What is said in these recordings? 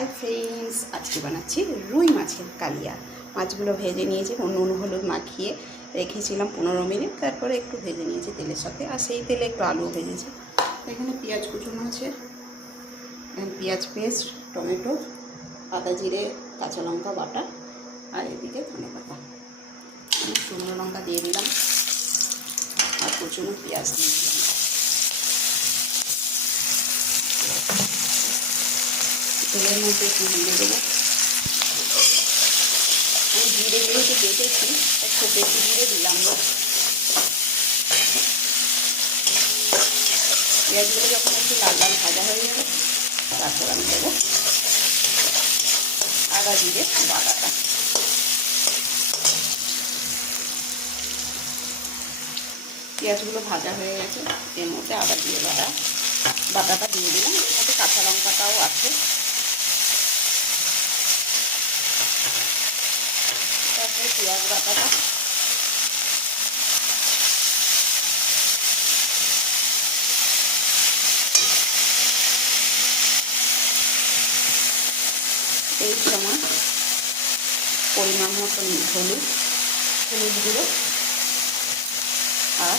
Hi friends, আজকে বানাচ্ছি রুই মাছের কালিয়া। মাছগুলো ভেজে নিয়েছি, নুন হলুদ মাখিয়ে রেখেছিলাম 15 মিনিট, তারপরে একটু ভেজে নিয়েছি তেলের সাথে, আর সেই তেলে একটু আলু ভেজেছি। এখানে পেঁয়াজ কুচুনো আছে, এখানে পেঁয়াজ পেস্ট, টমেটো, আদা জিরে কাঁচা লঙ্কা বাটা, আর এদিকে ধনে পাতা। শুকনো লঙ্কা দিয়ে দিলাম আর কুচুনো পেঁয়াজ দিয়ে দিলাম। তেলের মধ্যে একটু জিরে দেবো। আমি জিরেগুলো একটু বেটেছি, খুব বেশি জিরে দিলাম না। পেঁয়াজগুলো যখন একটু লাল লাল ভাজা হয়ে যাবে, তারপর আমি দেবো আদা জিরে বাটাটা। পেঁয়াজগুলো ভাজা হয়ে গেছে, এর মধ্যে আদা জিরে বাটাটা দিয়ে দিলাম। এর মধ্যে কাঁচা লঙ্কাটাও আছে, তারপরে পেঁয়াজ বাটাটা, এই সময় পরিমাণ মতো হলুদ গুঁড়ো আর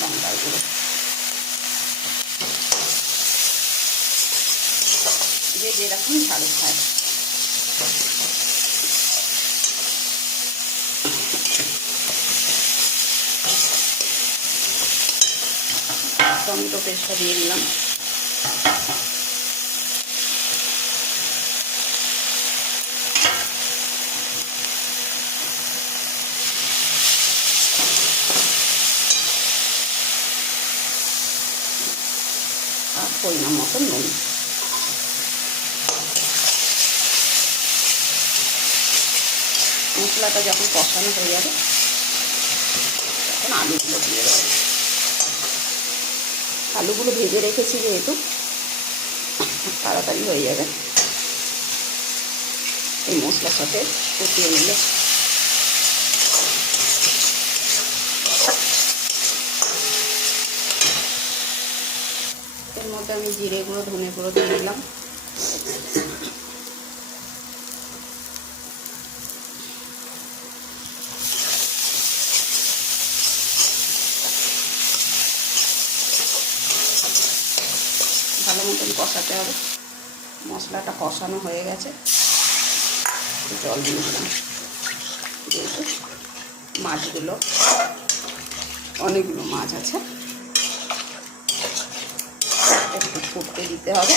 লঙ্কার গুঁড়ো, যে যেরকম ঝাল খায়। টমেটো পেস্টটা দিয়ে দিলাম। আর পরিমাণ মতো নুন। মশলাটা যখন কষানো হয়ে যাবে, তখন আলুগুলো দিয়ে দেবো। আলুগুলো ভেজে রেখেছি যেহেতু, তাড়াতাড়ি হয়ে যাবে এই মশলার সাথে কষিয়ে নিলে। এর মধ্যে আমি জিরে গুঁড়ো ধনে গুঁড়ো দিয়ে দিলাম। ভালো মতন কষাতে হবে। মশলাটা কষানো হয়ে গেছে, জল দিয়ে দিলাম। যেহেতু মাছগুলো অনেকগুলো মাছ আছে, একটু ফুটতে দিতে হবে।